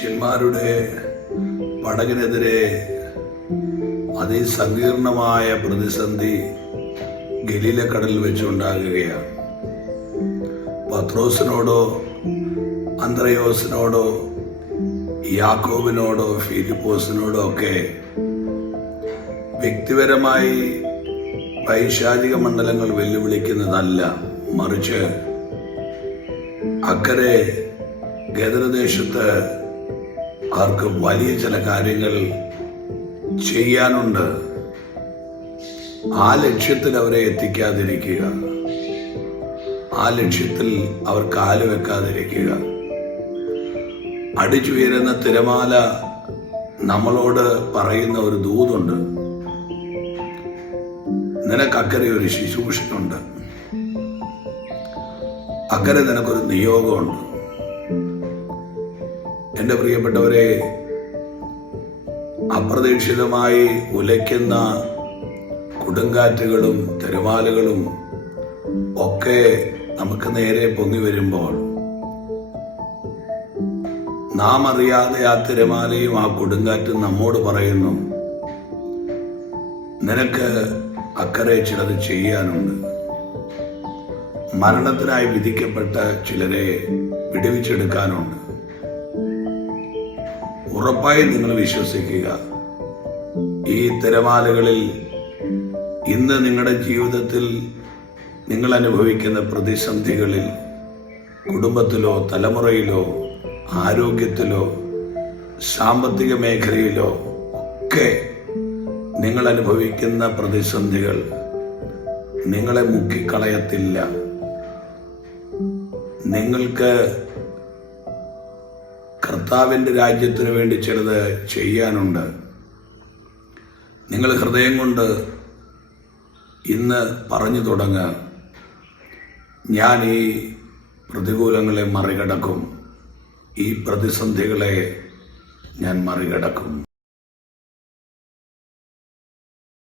ശിഷ്യന്മാരുടെ പടകിനെതിരെ അതിസങ്കീർണമായ പ്രതിസന്ധി ഗലീലക്കടലിൽ വെച്ചുണ്ടാകുകയാണ്. പത്രോസിനോടോ അന്ത്രയോസിനോടോ യാക്കോബിനോടോ ഫിലിപ്പോസിനോടോ ഒക്കെ വ്യക്തിപരമായി പൈശാചിക മണ്ഡലങ്ങൾ വെല്ലുവിളിക്കുന്നതല്ല, മറിച്ച് അക്കരെ ഗദരദേശത്ത് അവർക്ക് വലിയ ചില കാര്യങ്ങൾ ചെയ്യാനുണ്ട്. ആ ലക്ഷ്യത്തിൽ അവരെ എത്തിക്കാതിരിക്കുക, ആ ലക്ഷ്യത്തിൽ അവർ കാല് വെക്കാതിരിക്കുക. അടിച്ചുയരുന്ന തിരമാല നമ്മളോട് പറയുന്ന ഒരു ദൂതുണ്ട്. നിനക്കക്കരെ ഒരു ശുശ്രൂഷയുണ്ട്, അക്കരെ നിനക്കൊരു നിയോഗമുണ്ട്. എൻ്റെ പ്രിയപ്പെട്ടവരെ, അപ്രതീക്ഷിതമായി ഉലയ്ക്കുന്ന കൊടുങ്കാറ്റുകളും തിരമാലകളും ഒക്കെ നമുക്ക് നേരെ പൊങ്ങി വരുമ്പോൾ നാം അറിയാതെ ആ തിരമാലയും ആ കൊടുങ്കാറ്റും നമ്മോട് പറയുന്നു, നിനക്ക് അക്കരെ ചിലത് ചെയ്യാനുണ്ട്. മരണത്തിനായി വിധിക്കപ്പെട്ട ചിലരെ വിടുവിച്ചെടുക്കാനുണ്ട്. ഉറപ്പായും നിങ്ങൾ വിശ്വസിക്കുക, ഈ തിരമാലകളിൽ ഇന്ന് നിങ്ങളുടെ ജീവിതത്തിൽ നിങ്ങൾ അനുഭവിക്കുന്ന പ്രതിസന്ധികളിൽ, കുടുംബത്തിലോ തലമുറയിലോ ആരോഗ്യത്തിലോ സാമ്പത്തിക മേഖലയിലോ ഒക്കെ നിങ്ങൾ അനുഭവിക്കുന്ന പ്രതിസന്ധികൾ നിങ്ങളെ മുക്കിക്കളയത്തില്ല. നിങ്ങൾക്ക് കർത്താവിൻ്റെ രാജ്യത്തിന് വേണ്ടി ചിലത് ചെയ്യാനുണ്ട്. നിങ്ങൾ ഹൃദയം കൊണ്ട് ഇന്ന് പറഞ്ഞു തുടങ്ങുക, ഞാൻ ഈ പ്രതികൂലങ്ങളെ മറികടക്കും, ഈ പ്രതിസന്ധികളെ ഞാൻ മറികടക്കും.